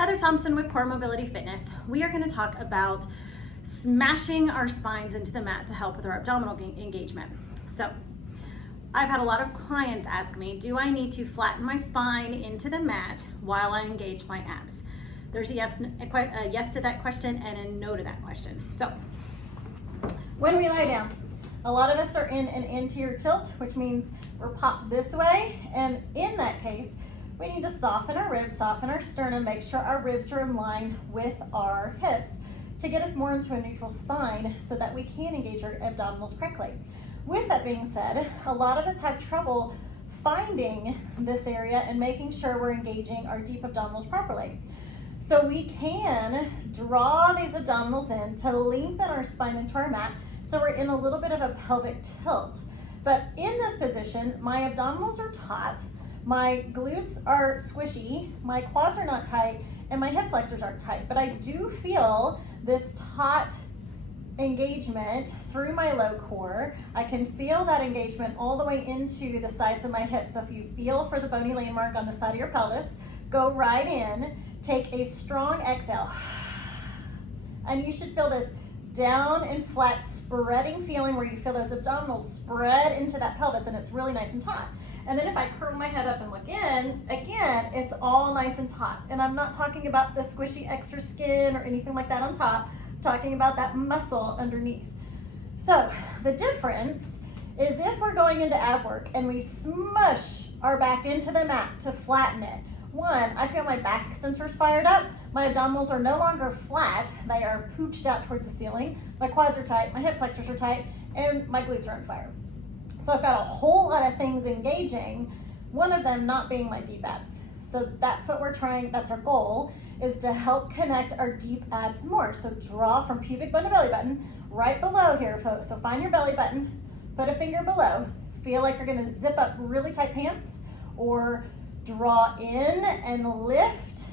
Heather Thompson with Core Mobility Fitness. We are going to talk about smashing our spines into the mat to help with our abdominal engagement. So I've had a lot of clients ask me, do I need to flatten my spine into the mat while I engage my abs? There's a yes to that question and a no to that question. So when we lie down, a lot of us are in an anterior tilt, which means we're popped this way, and in that case, we need to soften our ribs, soften our sternum, make sure our ribs are in line with our hips to get us more into a neutral spine so that we can engage our abdominals correctly. With that being said, a lot of us have trouble finding this area and making sure we're engaging our deep abdominals properly. So we can draw these abdominals in to lengthen our spine into our mat so we're in a little bit of a pelvic tilt. But in this position, my abdominals are taut, my glutes are squishy, my quads are not tight, and my hip flexors aren't tight. But I do feel this taut engagement through my low core. I can feel that engagement all the way into the sides of my hips. So if you feel for the bony landmark on the side of your pelvis, go right in, take a strong exhale. And you should feel this down and flat spreading feeling where you feel those abdominals spread into that pelvis, and it's really nice and taut. And then if I curl my head up and look in, again, it's all nice and taut. And I'm not talking about the squishy extra skin or anything like that on top. I'm talking about that muscle underneath. So the difference is if we're going into ab work and we smush our back into the mat to flatten it, one, I feel my back extensors fired up. My abdominals are no longer flat. They are pooched out towards the ceiling. My quads are tight, my hip flexors are tight, and my glutes are on fire. So I've got a whole lot of things engaging, one of them not being my deep abs. So that's what we're trying, that's our goal, is to help connect our deep abs more. So draw from pubic bone to belly button, right below here, folks. So find your belly button, put a finger below. Feel like you're gonna zip up really tight pants, or draw in and lift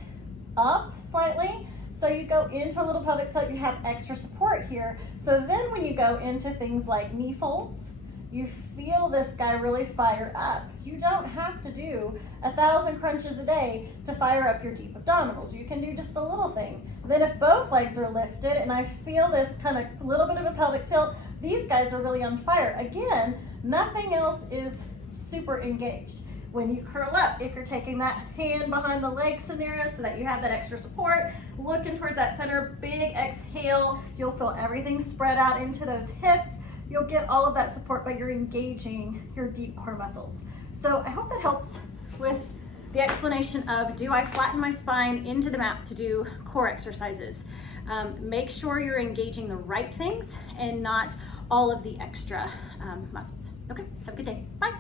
up slightly. So you go into a little pelvic tilt, you have extra support here. So then when you go into things like knee folds, you feel this guy really fire up. You don't have to do 1,000 crunches a day to fire up your deep abdominals. You can do just a little thing. Then if both legs are lifted and I feel this kind of little bit of a pelvic tilt, these guys are really on fire. Again, nothing else is super engaged. When you curl up, if you're taking that hand behind the leg scenario so that you have that extra support, looking towards that center, big exhale, you'll feel everything spread out into those hips. You'll get all of that support, but you're engaging your deep core muscles. So I hope that helps with the explanation of, do I flatten my spine into the mat to do core exercises? Make sure you're engaging the right things and not all of the extra muscles. Okay, have a good day. Bye.